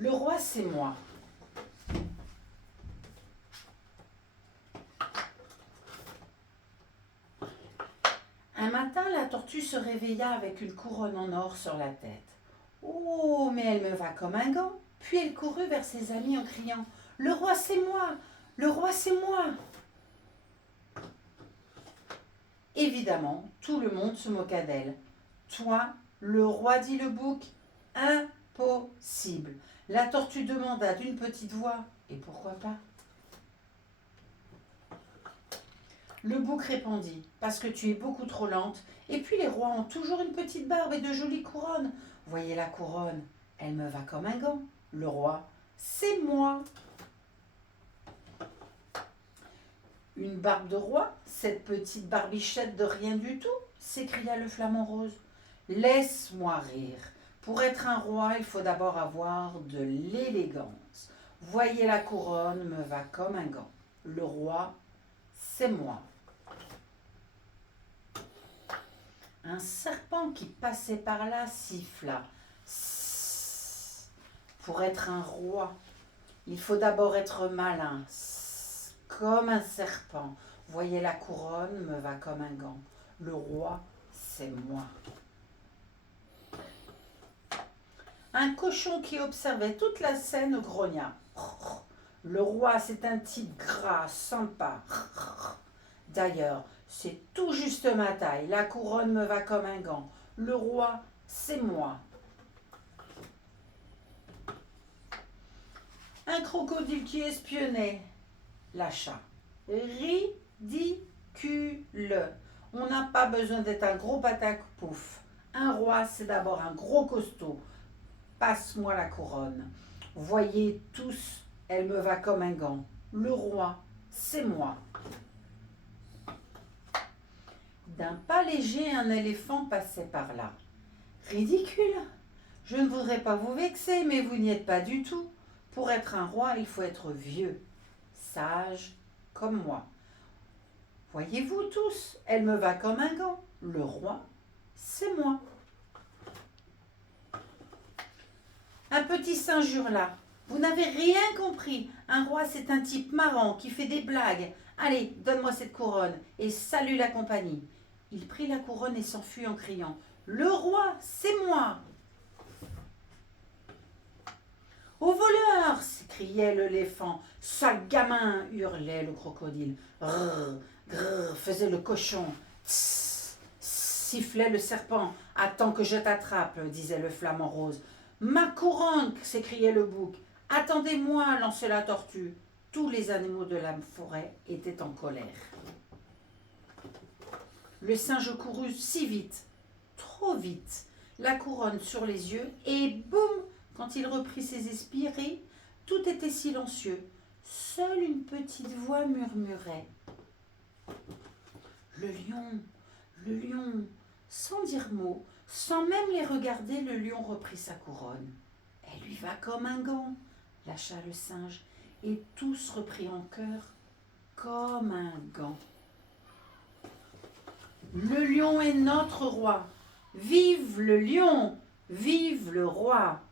Le roi, c'est moi. Un matin, la tortue se réveilla avec une couronne en or sur la tête. Oh, mais elle me va comme un gant. Puis elle courut vers ses amis en criant « Le roi, c'est moi! Le roi, c'est moi !» Évidemment, tout le monde se moqua d'elle. « Toi, le roi, dit le bouc, impossible. » La tortue demanda d'une petite voix « Et pourquoi pas ?» Le bouc répondit « Parce que tu es beaucoup trop lente, et puis les rois ont toujours une petite barbe et de jolies couronnes. Voyez la couronne, elle me va comme un gant. Le roi, c'est moi. » Une barbe de roi, cette petite barbichette de rien du tout, s'écria le flamant rose. Laisse-moi rire. Pour être un roi, il faut d'abord avoir de l'élégance. Voyez la couronne me va comme un gant. Le roi, c'est moi. Un serpent qui passait par là siffla. Sss. Pour être un roi, il faut d'abord être malin. Sss. Comme un serpent. Voyez la couronne me va comme un gant. Le roi, c'est moi. Un cochon qui observait toute la scène grogna. Le roi, c'est un type gras, sympa. D'ailleurs, c'est tout juste ma taille. La couronne me va comme un gant. Le roi, c'est moi. Un crocodile qui espionnait lâcha. Ridicule. On n'a pas besoin d'être un gros patac pouf. Un roi, c'est d'abord un gros costaud. Passe-moi la couronne. Voyez tous, elle me va comme un gant. Le roi, c'est moi. D'un pas léger, un éléphant passait par là. Ridicule! Je ne voudrais pas vous vexer, mais vous n'y êtes pas du tout. Pour être un roi, il faut être vieux, sage, comme moi. Voyez-vous tous, elle me va comme un gant. Le roi, c'est moi. Un petit singe hurla. Vous n'avez rien compris. Un roi, c'est un type marrant qui fait des blagues. Allez, donne-moi cette couronne et salue la compagnie. Il prit la couronne et s'enfuit en criant « Le roi, c'est moi !» « Au voleur !» s'écriait l'éléphant. « Sale gamin !» hurlait le crocodile. « Grrr, grrr !» faisait le cochon. « Tss, sifflait le serpent. « Attends que je t'attrape !» disait le flamant rose. « Ma couronne !» s'écriait le bouc. « Attendez-moi !» lançait la tortue. Tous les animaux de la forêt étaient en colère. Le singe courut si vite, trop vite, la couronne sur les yeux, et boum, quand il reprit ses esprits, tout était silencieux. Seule une petite voix murmurait. Le lion, sans dire mot, sans même les regarder, le lion reprit sa couronne. Elle lui va comme un gant, lâcha le singe, et tous reprirent en chœur comme un gant. Le lion est notre roi. Vive le lion, vive le roi.